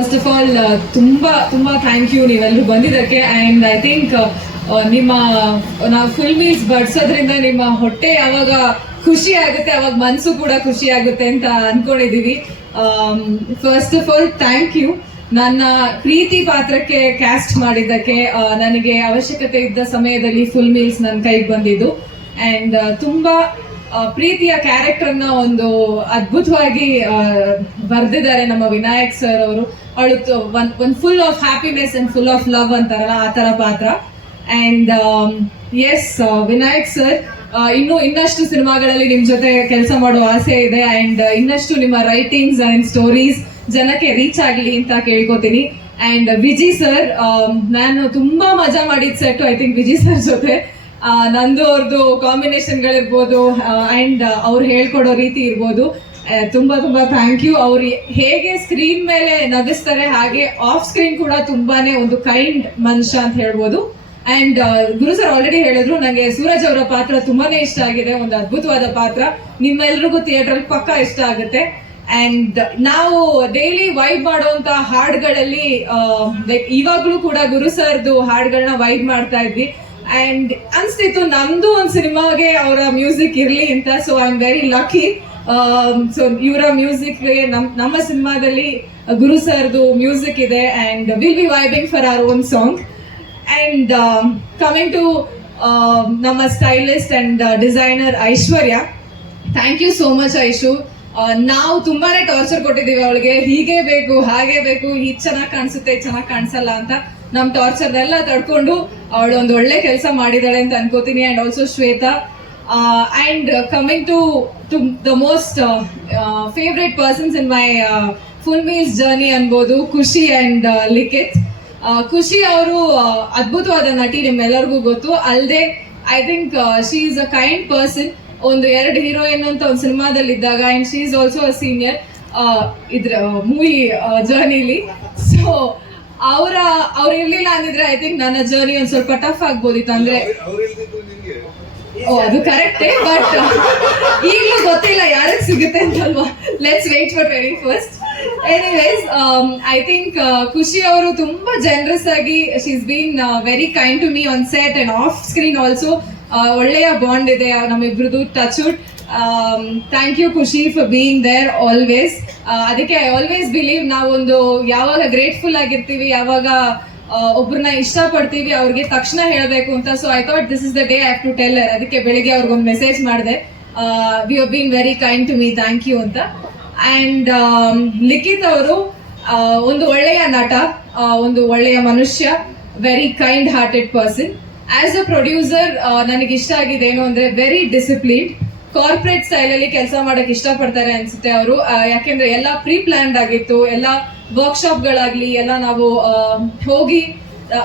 First of all ತುಂಬಾ ತುಂಬಾ thank you ನೀವೆಲ್ಲರೂ ಬಂದಿದ್ದಕ್ಕೆ. ಅಂಡ್ ಐ ಥಿಂಕ್ ನಿಮ್ಮ ನಾವು ಫುಲ್ ಮೀಲ್ಸ್ ಬಡ್ಸೋದ್ರಿಂದ ನಿಮ್ಮ ಹೊಟ್ಟೆ ಯಾವಾಗ ಖುಷಿ ಆಗುತ್ತೆ, ಅವಾಗ ಮನಸ್ಸು ಕೂಡ ಖುಷಿ ಆಗುತ್ತೆ ಅಂತ ಅನ್ಕೊಂಡಿದೀವಿ. First of all thank you ನನ್ನ ಪ್ರೀತಿ ಪಾತ್ರಕ್ಕೆ ಕ್ಯಾಸ್ಟ್ ಮಾಡಿದ್ದಕ್ಕೆ ನನಗೆ ಅವಶ್ಯಕತೆ ಇದ್ದ ಸಮಯದಲ್ಲಿ ಫುಲ್ ಮೀಲ್ಸ್ ನನ್ನ ಕೈಗೆ ಬಂದಿದ್ದು. ಅಂಡ್ ತುಂಬಾ ಪ್ರೀತಿಯ ಕ್ಯಾರೆಕ್ಟರ್ನ ಒಂದು ಅದ್ಭುತವಾಗಿ ಬರೆದಿದ್ದಾರೆ ನಮ್ಮ ವಿನಾಯಕ್ ಸರ್ ಅವರು. ಅವಳು ಒಂದು full of happiness and full of love ಅಂತಾರಲ್ಲ ಆ ತರ ಪಾತ್ರ. ಅಂಡ್ ಎಸ್ ವಿನಾಯಕ್ ಸರ್ ಇನ್ನು ಇನ್ನಷ್ಟು ಸಿನಿಮಾಗಳಲ್ಲಿ ನಿಮ್ಮ ಜೊತೆ ಕೆಲಸ ಮಾಡೋ ಆಸೆ ಇದೆ ಅಂಡ್ ಇನ್ನಷ್ಟು ನಿಮ್ಮ ರೈಟಿಂಗ್ಸ್ ಅಂಡ್ ಸ್ಟೋರೀಸ್ ಜನಕ್ಕೆ ರೀಚ್ ಆಗಲಿ ಅಂತ ಕೇಳ್ಕೊತೀನಿ. ಅಂಡ್ ವಿಜಿ ಸರ್ ನಾನು ತುಂಬಾ ಮಜಾ ಮಾಡಿದ್ set I think Viji sir ಜೊತೆ. ಆ, ನಂದು ಅವ್ರದ್ದು ಕಾಂಬಿನೇಷನ್ಗಳಿರ್ಬೋದು ಅಂಡ್ ಅವ್ರು ಹೇಳ್ಕೊಡೋ ರೀತಿ ಇರ್ಬೋದು. ತುಂಬಾ ತುಂಬಾ ಥ್ಯಾಂಕ್ ಯು ಅವ್ರು ಹೇಗೆ ಸ್ಕ್ರೀನ್ ಮೇಲೆ ನಗಿಸ್ತಾರೆ ಹಾಗೆ ಆಫ್ ಸ್ಕ್ರೀನ್ ಕೂಡ ತುಂಬಾನೇ ಒಂದು ಕೈಂಡ್ ಮನುಷ್ಯ ಅಂತ ಹೇಳ್ಬೋದು. ಅಂಡ್ ಗುರು ಸರ್ ಆಲ್ರೆಡಿ ಹೇಳಿದ್ರು, ನಂಗೆ ಸೂರಜ್ ಅವರ ಪಾತ್ರ ತುಂಬಾನೇ ಇಷ್ಟ ಆಗಿದೆ, ಒಂದು ಅದ್ಭುತವಾದ ಪಾತ್ರ. ನಿಮ್ಮೆಲ್ರಿಗೂ ಥಿಯೇಟರ್ ಪಕ್ಕ ಇಷ್ಟ ಆಗುತ್ತೆ. ಅಂಡ್ ನಾವು ಡೈಲಿ ವೈಬ್ ಮಾಡುವಂತ ಹಾಡುಗಳಲ್ಲಿ ಲೈಕ್ ಇವಾಗ್ಲೂ ಕೂಡ ಗುರು ಸರ್ದು ಹಾಡುಗಳನ್ನ ವೈಬ್ ಮಾಡ್ತಾ ಇದ್ವಿ. ಅಂಡ್ ಅನ್ಸ್ತಿತ್ತು, ನಮ್ದು ಒಂದು ಸಿನಿಮಾಗೆ ಅವರ ಮ್ಯೂಸಿಕ್ ಇರ್ಲಿ ಅಂತ so I am very lucky so ಇವರ ಮ್ಯೂಸಿಕ್ ನಮ್ಮ ಸಿನಿಮಾದಲ್ಲಿ ಗುರು ಸರ್ದು ಮ್ಯೂಸಿಕ್ ಇದೆ and will be vibing for our own song and coming to ನಮ್ಮ stylist and designer Aishwarya thank you so much Aishu ನಾವು ತುಂಬಾನೇ ಟಾರ್ಚರ್ ಕೊಟ್ಟಿದ್ದೀವಿ ಅವಳಿಗೆ. ಹೀಗೆ ಬೇಕು, ಹಾಗೆ ಬೇಕು ಈ ಚೆನ್ನಾಗಿ ಕಾಣಿಸುತ್ತೆ, ಚೆನ್ನಾಗಿ ಕಾಣಿಸಲ್ಲ ಅಂತ ನಮ್ಮ ಟಾರ್ಚರ್ ಎಲ್ಲ ತಡ್ಕೊಂಡು ಅವಳು ಒಂದು ಒಳ್ಳೆ ಕೆಲಸ ಮಾಡಿದಾಳೆ ಅಂತ ಅನ್ಕೋತೀನಿ. And also Shweta and coming to to the most favourite persons in my full meals journey ಅನ್ಬೋದು ಖುಷಿ ಅಂಡ್ ಲಿಖಿತ್. ಖುಷಿ ಅವರು ಅದ್ಭುತವಾದ ನಟಿ ನಿಮ್ಮೆಲ್ಲರಿಗೂ ಗೊತ್ತು. ಅಲ್ಲದೆ I think she is a kind person ಒಂದು ಎರಡು ಹೀರೋಯಿನ್ ಅಂತ ಒಂದು ಸಿನಿಮಾದಲ್ಲಿ ಇದ್ದಾಗ and she is also a senior ಇದ್ರ ಮೂವಿ ಜರ್ನಿಲಿ ಸೊ ಅವರ, ಅವ್ರು ಇರ್ಲಿಲ್ಲ ಅಂದಿದ್ರೆ ಐ ಥಿಂಕ್ ನನ್ನ ಜರ್ನಿ ಒಂದು ಸ್ವಲ್ಪ ಟಫ್ ಆಗ್ಬೋದಿತ್ತು. ಅಂದ್ರೆ ಓ ಅದು ಕರೆಕ್ಟೇ ಬಟ್ ಈಗಲೂ ಗೊತ್ತಿಲ್ಲ ಯಾರಿಗೆ ಸಿಗುತ್ತೆ ಅಂತಲ್ವಾ. Let's wait for twenty first anyways I think Khushi ಅವರು ತುಂಬಾ ಜನರಸ್ ಆಗಿ she's been very kind to me on set and off screen also ಒಳ್ಳೆಯ ಬಾಂಡ್ ಇದೆ ನಮ್ಮಿಬ್ರದ್ದು touch wood thank you Khushi for being there always ಅದಕ್ಕೆ I always believe ನಾವೊಂದು ಯಾವಾಗ grateful ಆಗಿರ್ತೀವಿ, ಯಾವಾಗ ಒಬ್ರನ್ನ ಇಷ್ಟಪಡ್ತೀವಿ, ಅವ್ರಿಗೆ ತಕ್ಷಣ ಹೇಳಬೇಕು ಅಂತ. So I thought this is the day I to tell ಅದಕ್ಕೆ ಬೆಳಿಗ್ಗೆ ಅವ್ರಿಗೊಂದು ಮೆಸೇಜ್ ಮಾಡಿದೆ. We have been very kind to me thank you ಅಂತ. ಅಂಡ್ ಲಿಖಿತ್ ಅವರು ಒಂದು ಒಳ್ಳೆಯ ನಟ ಒಂದು ಒಳ್ಳೆಯ ಮನುಷ್ಯ very kind hearted person as a producer ನನಗೆ ಇಷ್ಟ ಆಗಿದೆ ಏನು ಅಂದರೆ ವೆರಿ ಡಿಸಿಪ್ಲಿನ್ಡ್ ಕಾರ್ಪೊರೇಟ್ ಸ್ಟೈಲ್ ಅಲ್ಲಿ ಕೆಲಸ ಮಾಡಕ್ ಇಷ್ಟಪಡ್ತಾರೆ ಅನ್ಸುತ್ತೆ ಅವರು. ಯಾಕೆಂದ್ರೆ ಎಲ್ಲ ಪ್ರೀ ಪ್ಲಾನ್ಡ್ ಆಗಿತ್ತು, ಎಲ್ಲ ವರ್ಕ್ಶಾಪ್ ಗಳಾಗ್ಲಿ ಎಲ್ಲ ನಾವು ಹೋಗಿ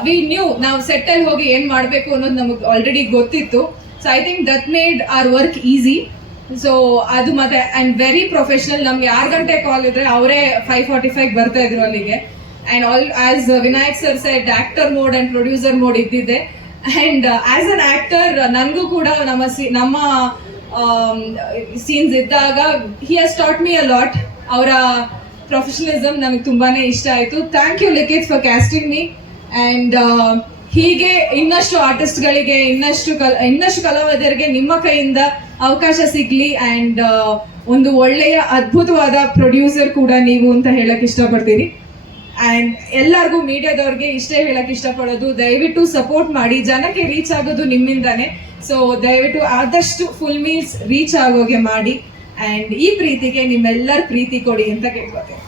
ವಿ ನ್ಯೂ ನಾವು ಸೆಟ್ ಅಲ್ಲಿ ಹೋಗಿ ಏನ್ ಮಾಡ್ಬೇಕು ಅನ್ನೋದು ನಮಗೆ ಆಲ್ರೆಡಿ ಗೊತ್ತಿತ್ತು. So I think that made our work easy so ಅದು ಮತ್ತೆ ಅಂಡ್ ವೆರಿ ಪ್ರೊಫೆಷನಲ್ ನಮ್ಗೆ ಆರು ಗಂಟೆ ಕಾಲ್ ಇದ್ರೆ ಅವರೇ ಫೈವ್ ಫಾರ್ಟಿ ಫೈವ್ ಬರ್ತಾ ಇದ್ರು ಅಲ್ಲಿಗೆ. And all as Vinayak sir side actor mode and producer mode ಇದ್ದಿದ್ದೆ. ಅಂಡ್ ಆಸ್ ಅನ್ ಆಕ್ಟರ್ ನನಗೂ ಕೂಡ ನಮ್ಮ ಸಿ- ನಮ್ಮ ಸೀನ್ಸ್ ಇದ್ದಾಗ he has taught me a lot ಅವರ ಪ್ರೊಫೆಷನಲಿಸಮ್ ನನಗೆ ತುಂಬಾನೇ ಇಷ್ಟ ಆಯಿತು. Thank you Likhith for casting me and ಹೀಗೆ ಇನ್ನಷ್ಟು ಆರ್ಟಿಸ್ಟ್ಗಳಿಗೆ ಇನ್ನಷ್ಟು ಕಲ, ಇನ್ನಷ್ಟು ಕಲಾವಿದರಿಗೆ ನಿಮ್ಮ ಕೈಯಿಂದ ಅವಕಾಶ ಸಿಗ್ಲಿ. ಅಂಡ್ ಒಂದು ಒಳ್ಳೆಯ ಅದ್ಭುತವಾದ ಪ್ರೊಡ್ಯೂಸರ್ ಕೂಡ ನೀವು ಅಂತ ಹೇಳಕ್ ಇಷ್ಟಪಡ್ತೀನಿ. ಅಂಡ್ ಎಲ್ಲರಿಗೂ ಮೀಡಿಯಾದವ್ರಿಗೆ ಇಷ್ಟೇ ಹೇಳಕ್ ಇಷ್ಟಪಡೋದು. ದಯವಿಟ್ಟು ಸಪೋರ್ಟ್ ಮಾಡಿ. ಜನಕ್ಕೆ ರೀಚ್ ಆಗೋದು ನಿಮ್ಮಿಂದಾನೆ. ಸೊ ದಯವಿಟ್ಟು ಆದಷ್ಟು ಫುಲ್ ಮೀಲ್ಸ್ ರೀಚ್ ಆಗೋಗೆ ಮಾಡಿ. ಅಂಡ್ ಈ ಪ್ರೀತಿಗೆ ನಿಮ್ಮೆಲ್ಲರ ಪ್ರೀತಿ ಕೊಡಿ ಅಂತ ಕೇಳ್ಕೊತೇನೆ